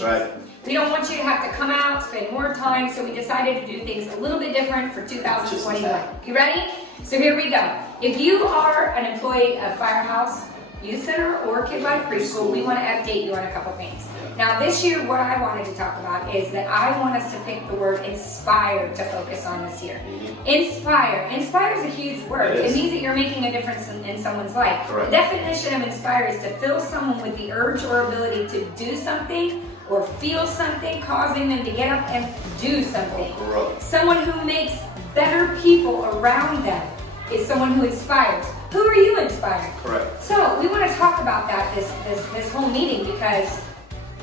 meetings. Right. We don't want you to have to come out, spend more time, so we decided to do things a little bit different for 2021. You ready? So here we go. If you are an employee of Firehouse Youth Center or Kid Life Preschool, we want to update you on a couple things. Now this year, what I wanted to talk about is that I want us to pick the word inspire to focus on this year. Inspire. Inspire is a huge word. It means that you're making a difference in someone's life. Correct. The definition of inspire is to fill someone with the urge or ability to do something or feel something, causing them to get up and do something. Someone who makes better people around them is someone who inspires. Who are you inspiring? Correct. So we want to talk about that this whole meeting, because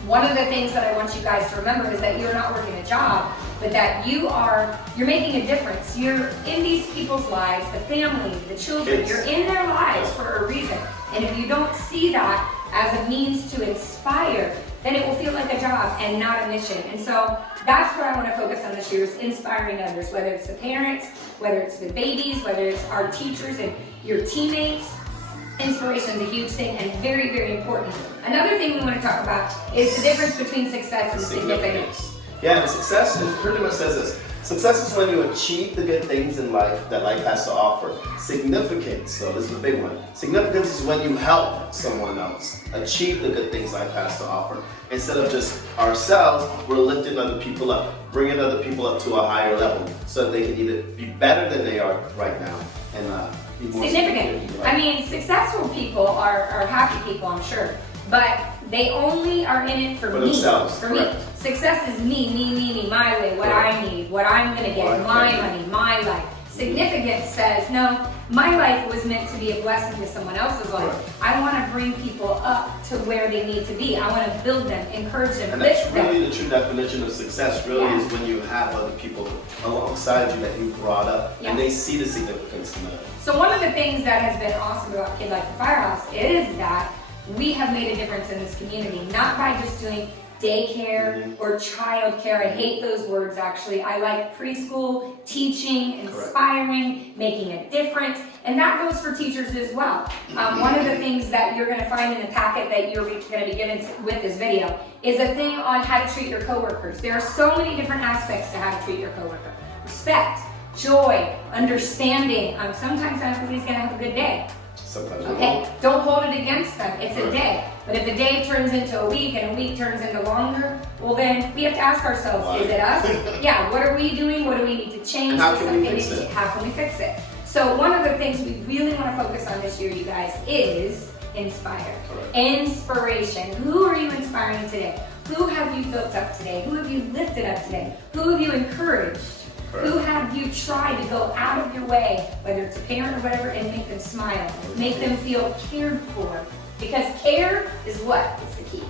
one of the things that I want you guys to remember is that you're not working a job, but that you're making a difference. You're in these people's lives, the family, the children, you're in their lives for a reason. And if you don't see that as a means to inspire, then it will feel like a job and not a mission. And so that's what I want to focus on this year, is inspiring others, whether it's the parents, whether it's the babies, whether it's our teachers and your teammates. Inspiration is a huge thing and very, very important. Another thing we want to talk about is the difference between success and significance. Yeah, and success pretty much says this. Success is when you achieve the good things in life that life has to offer. Significance, so this is the big one. Significance is when you help someone else achieve the good things life has to offer. Instead of just ourselves, we're lifting other people up, bringing other people up to a higher level so that they can either be better than they are right now and be more significant. I mean, successful people are happy people, I'm sure, but they only are in it for me. Themselves. For me. Success is me, my way, what I need, what I'm going to get, my money, my life. Significance says, no, my life was meant to be a blessing to someone else's life. I want to bring people up to where they need to be. I want to build them, encourage them, and lift that's them. really the true definition of success, really, is when you have other people alongside you that you brought up, and they see the significance in that. So one of the things that has been awesome about Kid Life and Firehouse is that we have made a difference in this community, not by just doing daycare or childcare. I hate those words, actually. I like preschool, teaching, inspiring, making a difference, and that goes for teachers as well. One of the things that you're going to find in the packet that you're going to be given with this video is a thing on how to treat your coworkers. There are so many different aspects to how to treat your coworker. Respect, joy, understanding. Sometimes everybody's going to have a good day. Okay, don't hold it against them. It's a day. But if a day turns into a week and a week turns into longer, well then we have to ask ourselves, is it us? Yeah, what are we doing? What do we need to change? And how can we fix it? How can we fix it? So one of the things we really want to focus on this year, you guys, is inspire. Inspiration. Who are you inspiring today? Who have you built up today? Who have you lifted up today? Who have you encouraged? Who have you tried to go out of your way, whether it's a parent or whatever, and make them smile, make them feel cared for? Because care is what? It's the key.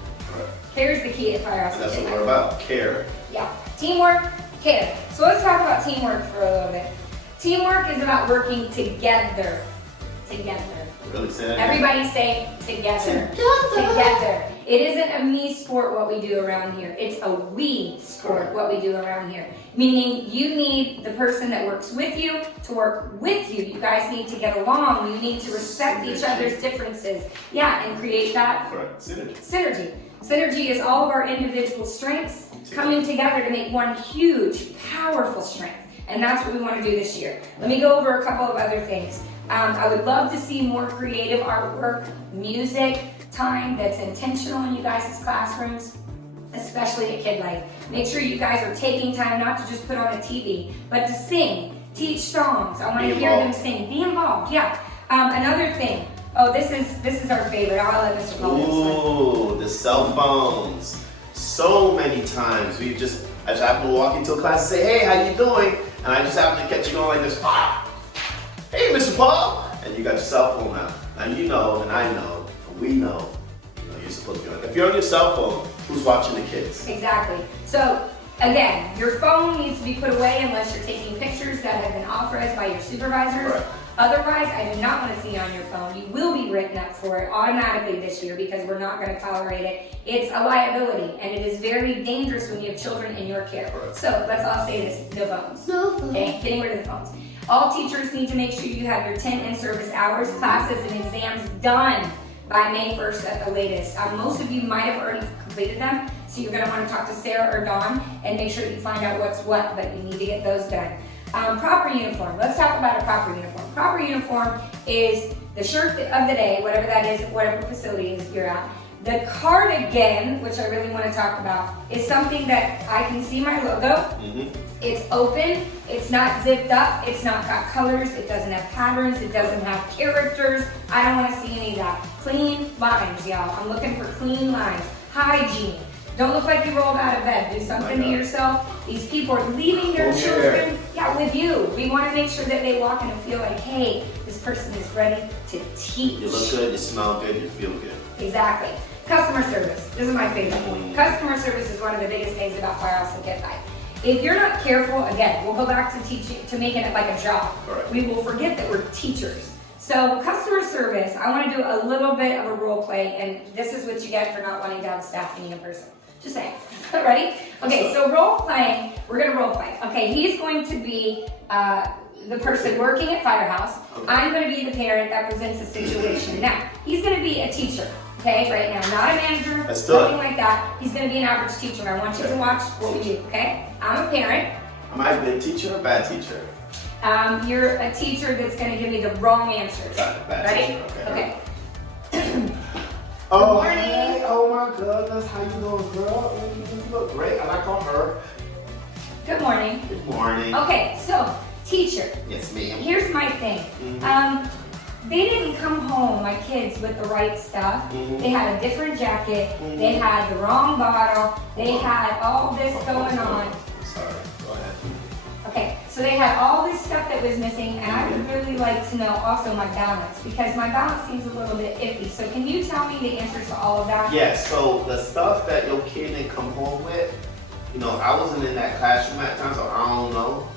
Care is the key at Firehouse. And that's what we're about, care. Yeah, teamwork, care. So let's talk about teamwork for a little bit. Teamwork is about working together. Together. Really say that? Everybody say together. Together. It isn't a me sport what we do around here. It's a we sport what we do around here. Meaning you need the person that works with you to work with you. You guys need to get along. You need to respect each other's differences. Yeah, and create that synergy. Synergy is all of our individual strengths coming together to make one huge, powerful strength. And that's what we want to do this year. Let me go over a couple of other things. I would love to see more creative artwork, music, time that's intentional in you guys' classrooms, especially at Kid Life. Make sure you guys are taking time not to just put on a TV, but to sing, teach songs. I want to hear them sing. Be involved, yeah. Another thing. Oh, this is our favorite. I'll let Mr. Paul do this one. Ooh, the cell phones. So many times I just happen to walk into a class and say, hey, how you doing? And I just happen to catch you going like this. Hey, Mr. Paul! And you got your cell phone out. And you know, and I know, and we know, you're supposed to be like, if you're on your cell phone, who's watching the kids? Exactly. So, again, your phone needs to be put away unless you're taking pictures that have been authorized by your supervisors. Right. Otherwise, I do not want to see you on your phone. You will be written up for it automatically this year because we're not going to tolerate it. It's a liability, and it is very dangerous when you have children in your care. Right. So, let's all say this, no phones. No phones. Okay, getting rid of the phones. All teachers need to make sure you have your 10 in-service hours, classes, and exams done by May 1st at the latest. Most of you might have already completed them, so So you're gonna wanna talk to Sarah or Dawn and make sure that you find out what's what, but you need to get those done. Proper uniform. Let's talk about a proper uniform. Proper uniform is the shirt of the day, whatever that is, whatever facility is you're at. The cardigan, which I really want to talk about, is something that I can see my logo. It's open, it's not zipped up, it's not got colors, it doesn't have patterns, it doesn't have characters. I don't want to see any of that. Clean lines, y'all. I'm looking for clean lines. Hygiene. Don't look like you rolled out of bed. Do something to yourself. These people are leaving their children with you. We want to make sure that they walk in and feel like, hey, this person is ready to teach. You look good, you smell good, you feel good. Exactly. Customer service. This is my favorite one. Customer service is one of the biggest things about Firehouse and Get By. If you're not careful, again, we'll go back to teaching, to making it like a job. Right. We will forget that we're teachers. So customer service, I want to do a little bit of a role play, and this is what you get for not wanting to have staff meeting in person. Just saying. Ready? Okay, so role playing, we're going to role play. Okay, he's going to be the person working at Firehouse. I'm going to be the parent that presents the situation. Now, he's going to be a teacher, okay, right now. Not a manager, nothing like that. He's going to be an average teacher. I want you to watch what we do, okay? I'm a parent. Am I a good teacher or a bad teacher? You're a teacher that's going to give me the wrong answers. Ready? Okay. Oh, hey, oh my goodness, how you doing, girl? You look great. I like her. Good morning. Good morning. Okay, so teacher. Yes, ma'am. Here's my thing. They didn't come home, my kids, with the right stuff. They had a different jacket. They had the wrong bottle. They had all this going on. I'm sorry. Go ahead. Okay, so they had all this stuff that was missing, and I would really like to know also my balance, because my balance seems a little bit iffy. So can you tell me the answers to all of that? Yes, so the stuff that your kid didn't come home with, you know, I wasn't in that classroom at the time, so I don't know.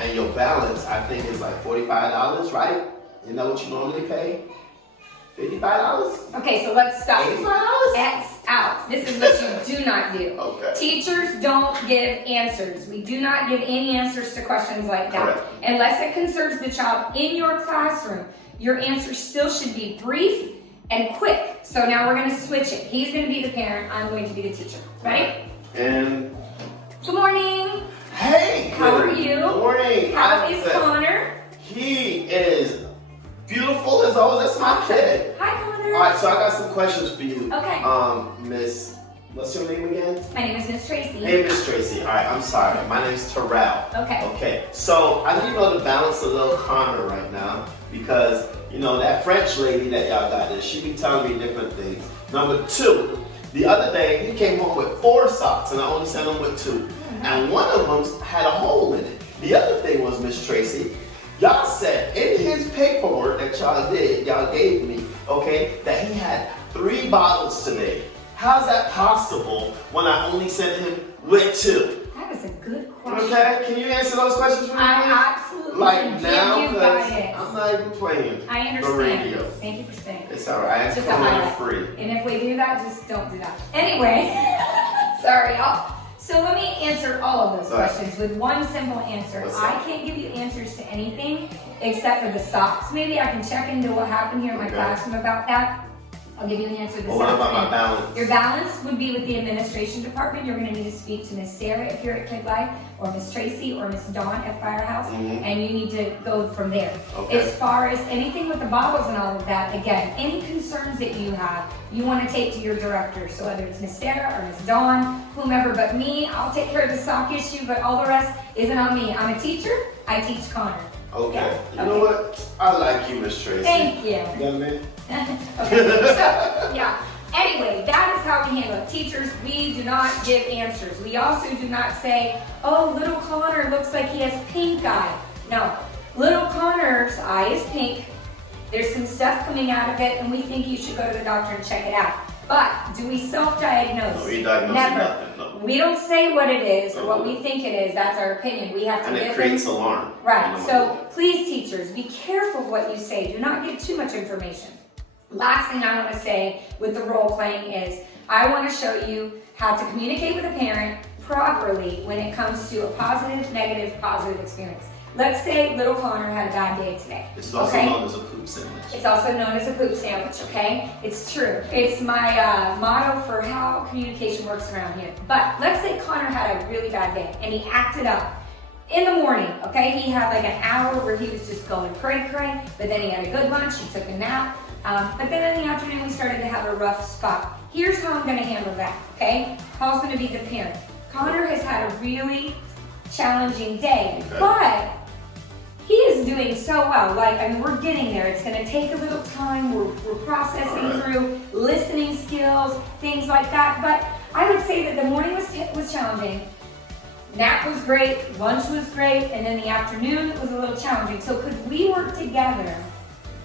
And your balance, I think, is like $45, right? Isn't that what you normally pay? $55? Okay, so let's stop. $85? X out. This is what you do not do. Okay. Teachers don't give answers. We do not give any answers to questions like that. Correct. Unless it concerns the child in your classroom, your answer still should be brief and quick. So now we're going to switch it. He's going to be the parent. I'm going to be the teacher. Ready? And good morning. hey, how are you? Good morning. How is Connor? He is beautiful as always. That's my kid. Hi, Connor. All right, so I got some questions for you. Okay. Miss, what's your name again? My name is Miss Tracy. Hey, Miss Tracy. All right, I'm sorry. My name is Terrell. Okay. Okay, so I need to know to balance a little Connor right now because, you know, that French lady that y'all got there, she be telling me different things. Number two, the other day, he came home with 4 socks and I only sent him with 2. And one of them had a hole in it. The other thing was, Miss Tracy, y'all said in his paperwork that y'all gave me, okay, that he had 3 bottles today. How's that possible when I only sent him with 2? That is a good question. Okay, can you answer those questions for me? I absolutely like now, give you guidance. I'm not even playing I understand. the radio. Thank you for saying. It's all right. Just I'm a highlight. free. And if we do that, just don't do that. Anyway, sorry, y'all. So let me answer all of those questions with one simple answer. I can't give you answers to anything except for the socks. Maybe I can check into what happened here in my classroom about that. I'll give you an answer this What about my balance? Your balance would be with the administration department. You're going to need to speak to Miss Sarah if you're at Kid Life, or Miss Tracy, or Miss Dawn at Firehouse, and you need to go from there. Okay. As far as anything with the bottles and all of that, again, any concerns that you have, you want to take to your director. So whether it's Miss Sarah or Miss Dawn, whomever but me, I'll take care of the sock issue, but all the rest isn't on me. I'm a teacher. I teach Connor. Okay. You know what? I like you, Miss Tracy. Thank you. You got me? Okay, so, yeah. Anyway, that is how we handle it. Teachers, we do not give answers. We also do not say, oh, little Connor looks like he has pink eye. No, little Connor's eye is pink. There's some stuff coming out of it, and we think you should go to the doctor and check it out. But do we self-diagnose? No, we diagnose nothing. No. We don't say what it is or what we think it is. That's our opinion. We have to and give it creates alarm. Right. So please, teachers, be careful of what you say. Do not give too much information. Last thing I want to say with the role playing is I want to show you how to communicate with a parent properly when it comes to a positive, negative, positive experience. Let's say little Connor had a bad day today. This is also known as a poop sandwich. It's also known as a poop sandwich, okay? It's true. It's my motto for how communication works around here. But let's say Connor had a really bad day and he acted up in the morning, okay? He had like an hour where he was just going cray-cray, but then he had a good lunch, he took a nap. But then in the afternoon, we started to have a rough spot. Here's how I'm gonna handle that, okay? Paul's gonna be the parent. Connor has had a really challenging day, but he is doing so well. Like, I mean, we're getting there. It's gonna take a little time. We're processing through listening skills, things like that. But I would say that the morning was challenging. Nap was great, lunch was great, and then the afternoon was a little challenging. So could we work together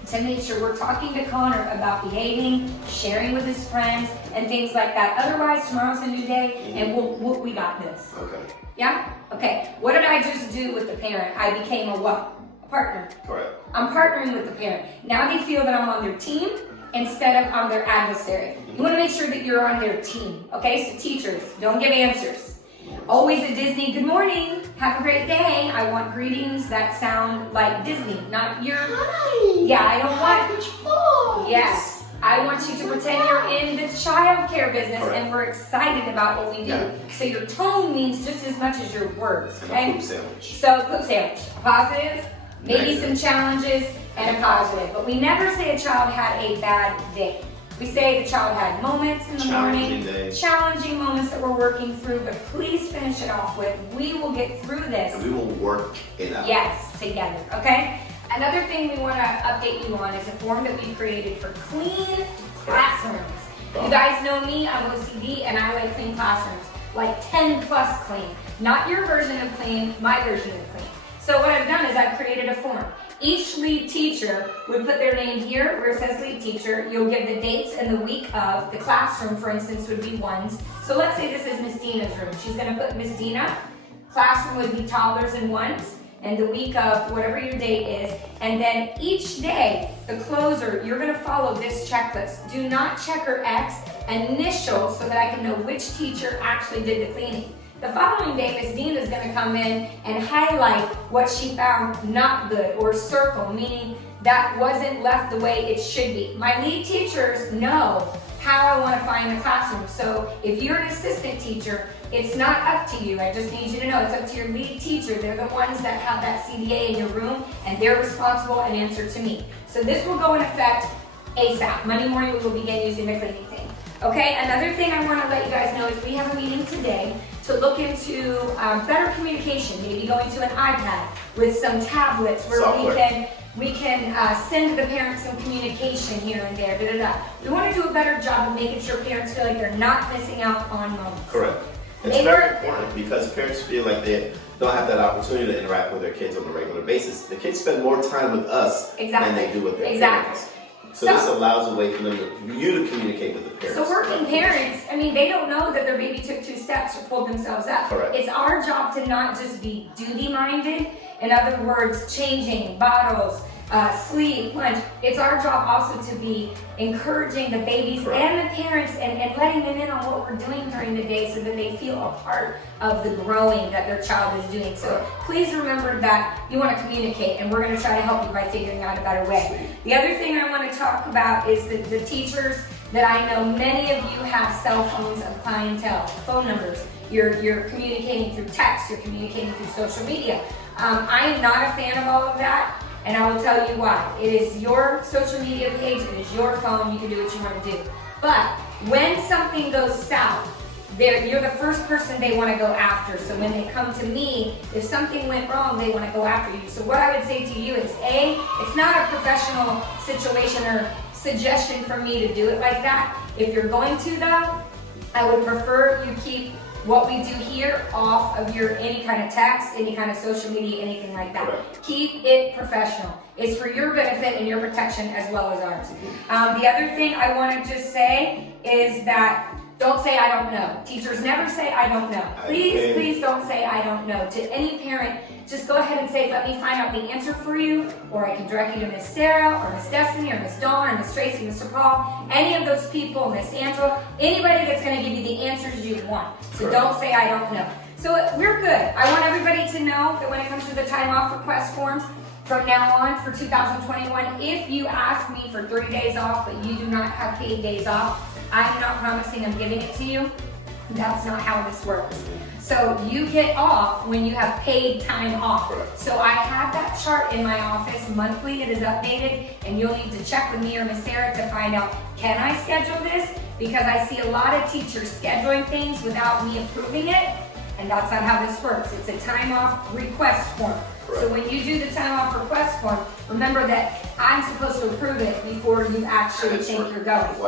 to make sure we're talking to Connor about behaving, sharing with his friends, and things like that? Otherwise, tomorrow's a new day, and we got this. Okay. Yeah? Okay. What did I just do with the parent? I became a what? A partner. Correct. I'm partnering with the parent. Now they feel that I'm on their team instead of I'm their adversary. You want to make sure that you're on their team. Okay? So teachers, don't give answers. Always at Disney, good morning, have a great day. I want greetings that sound like Disney, not your... Hi. Yeah, I don't want... Which falls. Yes. I want you to pretend you're in the child care business and we're excited about what we do. Yeah. So your tone means just as much as your words. And Okay? a poop sandwich. So poop sandwich, positive, maybe Negative. some challenges, and a positive. But we never say a child had a bad day. We say the child had moments in the morning, challenging moments that we're working through, but please finish it off with, we will get through this. And we will work it out. Yes, together, okay? Another thing we want to update you on is a form that we created for clean classrooms. You guys know me, I'm OCD, and I like clean classrooms. Like 10 plus clean. Not your version of clean, my version of clean. So what I've done is I've created a form. Each lead teacher would put their name here where it says lead teacher. You'll give the dates and the week of. The classroom, for instance, would be ones. So let's say this is Miss Dina's room. She's going to put Miss Dina. Classroom would be toddlers and ones. And the week of whatever your date is. And then each day, the closer, you're going to follow this checklist. Do not check or X, initial, so that I can know which teacher actually did the cleaning. The following day, Ms. Dina is going to come in and highlight what she found not good, or circle, meaning that wasn't left the way it should be. My lead teachers know how I want to find the classroom. So if you're an assistant teacher, it's not up to you. I just need you to know it's up to your lead teacher. They're the ones that have that CDA in your room, and they're responsible and answer to me. So this will go in effect ASAP. Monday morning, we will begin using the cleaning thing. Okay, another thing I want to let you guys know is we have a meeting today to look into better communication, maybe going to an iPad with some tablets where we can send the parents some communication here and there. We want to do a better job of making sure parents feel like they're not missing out on moments. Correct. It's very important because parents feel like they don't have that opportunity to interact with their kids on a regular basis. The kids spend more time with us than they do with their parents. So this allows a way for you to communicate with the parents. So working parents, I mean, they don't know that their baby took 2 steps or pulled themselves up. Correct. It's our job to not just be duty-minded. In other words, changing bottles, sleep, lunch. It's our job also to be encouraging the babies and the parents and letting them in on what we're doing during the day so that they feel a part of the growing that their child is doing. So please remember that you want to communicate, and we're going to try to help you by figuring out a better way. The other thing I want to talk about is the teachers that I know, many of you have cell phones of clientele, phone numbers. You're communicating through text, you're communicating through social media. I am not a fan of all of that. And I will tell you why. It is your social media page, it is your phone, you can do what you want to do. But when something goes south, you're the first person they want to go after. So when they come to me, if something went wrong, they want to go after you. So what I would say to you is, A, it's not a professional situation or suggestion for me to do it like that. If you're going to though, I would prefer you keep what we do here off of your any kind of text, any kind of social media, anything like that. Keep it professional. It's for your benefit and your protection as well as ours. The other thing I want to just say is that don't say I don't know. Teachers never say I don't know. Please don't say I don't know. To any parent, just go ahead and say, let me find out the answer for you, or I can direct you to Miss Sarah, or Miss Destiny, or Miss Dawn, or Miss Tracy, Mr. Paul, any of those people, Miss Angela, anybody that's going to give you the answers you want. So don't say I don't know. So we're good. I want everybody to know that when it comes to the time off request forms, from now on for 2021, if you ask me for 3 days off, but you do not have paid days off, I'm not promising I'm giving it to you. That's not how this works. So you get off when you have paid time off. So I have that chart in my office monthly. It is updated, and you'll need to check with me or Miss Sarah to find out, can I schedule this? Because I see a lot of teachers scheduling things without me approving it, and that's not how this works. It's a time off request form. So when you do the time off request form, remember that I'm supposed to approve it before you actually think you're going.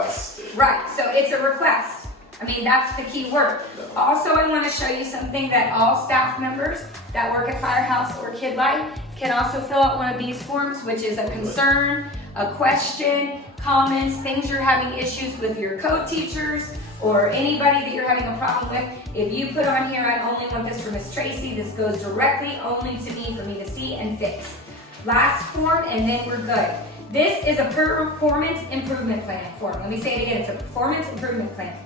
Right, so it's a request. I mean, that's the key word. Also, I want to show you something that all staff members that work at Firehouse or Kid Life can also fill out one of these forms, which is a concern, a question, comments, things you're having issues with your co-teachers or anybody that you're having a problem with. If you put on here, I only want this for Miss Tracy, this goes directly only to me for me to see and fix. Last form, and then we're good. This is a performance improvement plan form. Let me say it again, it's a performance improvement plan.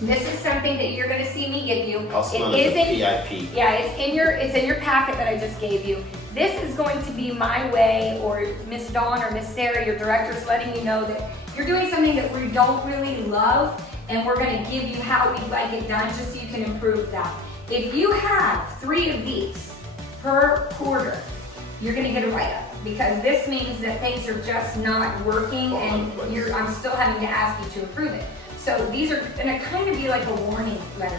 This is something that you're going to see me give you. Also known as a PIP. Yeah, it's in your packet that I just gave you. This is going to be my way, or Miss Dawn or Miss Sarah, your director's letting you know that you're doing something that we don't really love, and we're going to give you how we'd like it done just so you can improve that. If you have 3 of these per quarter, you're going to get a write-up, because this means that things are just not working and I'm still having to ask you to approve it. So these are going to kind of be like a warning letter.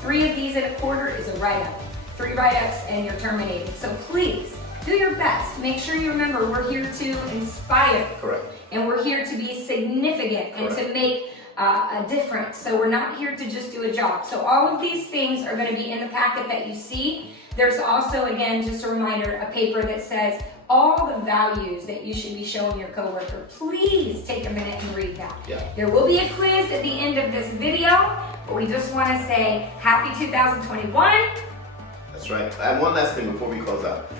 3 of these at a quarter is a write-up. 3 write-ups and you're terminated. So please, do your best. Make sure you remember we're here to inspire. Correct. And we're here to be significant and to make a difference. So we're not here to just do a job. So all of these things are going to be in the packet that you see. There's also, again, just a reminder, a paper that says all the values that you should be showing your coworker. Please take a minute and read that. Yeah. There will be a quiz at the end of this video, but we just want to say happy 2021. That's right. And one last thing before we close out.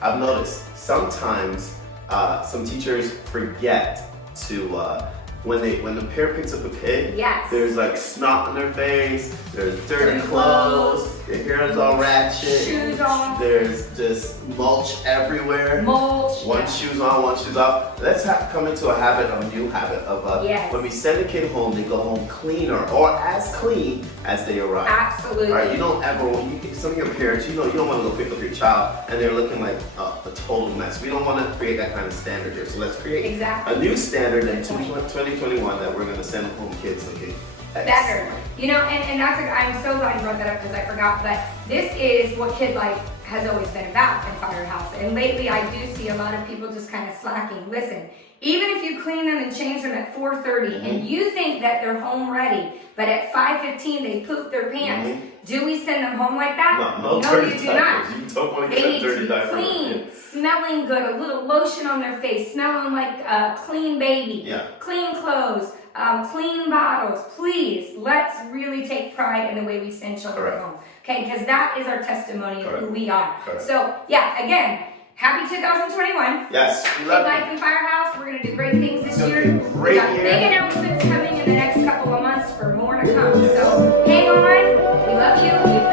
I've noticed sometimes some teachers forget to when the parent picks up a kid, yes, there's like snot on their face, there's dirty clothes, their hair is all ratchet, shoes off, there's just mulch everywhere. Mulch. One shoe's on, one shoe's off. Let's come into a new habit of yes, when we send a kid home, they go home cleaner or as clean as they arrive. Absolutely. All right, you don't ever, some of your parents, you don't want to go pick up your child and they're looking like a total mess. We don't want to create that kind of standard here. So let's create a new standard in 2021 that we're going to send home kids looking better. You know, and that's I'm so glad you brought that up because I forgot, but this is what Kid Life has always been about in Firehouse. And lately I do see a lot of people just kind of slacking. Listen, even if you clean them and change them at 4:30 and you think that they're home ready, but at 5:15 they poop their pants, do we send them home like that? No, you do not. You don't want to They get need dirty to be diaper. clean, smelling good, a little lotion on their face, smelling like a clean baby, clean clothes, clean bottles. Please, let's really take pride in the way we send children home. Okay, because that is our testimony of who we are. So, yeah, again, happy 2021. Yes, we love Kid Life in Firehouse. We're going to do great things this year. Great We got year. big announcements coming in the next couple of months for more to come. So, hang on. We love you. We